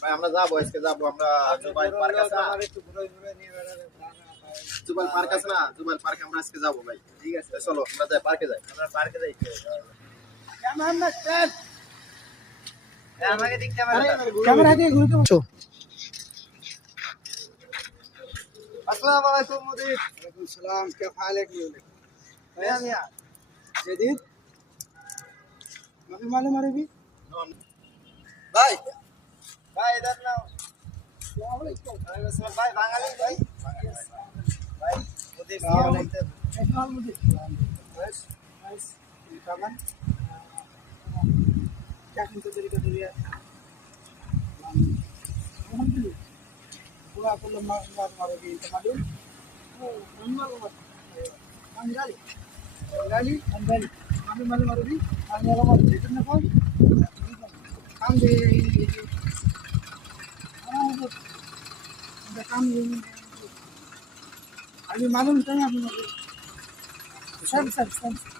ভাই আমরা যাবো আজকে যাবো আমরা জুবাইল পার্ক আছে না জুবাইল পার্ক আছে না জুবাইল পার্কে আমরা আজকে যাবো ভাই ঠিক আছে চলো আমরা যাই পার্কে যাই আমরা পার্কে যাই আমাকে দিক ক্যামেরা দিয়ে ঘুরতে বসো अस्सलाम वालेकुम मुदीर वालेकुम सलाम क्या हाल है भैया मियां जदीद मम्मी मालूम है भी भाई भाई इधर ना अस्सलाम वालेकुम वालेकुम भाई बांगाली भाई भाई मुदीर अस्सलाम वालेकुम अस्सलाम मुदीर बस नाइस कामन क्या किंतु तरीका दिया alhamdulillah पूरा को लम्बा मारोगे टमाटर अंगाली अंगाली अंगाली हमें मालूम मारोगी आने वाला मारो कितना कौन काम दे काम अभी मालूम नहीं आप सब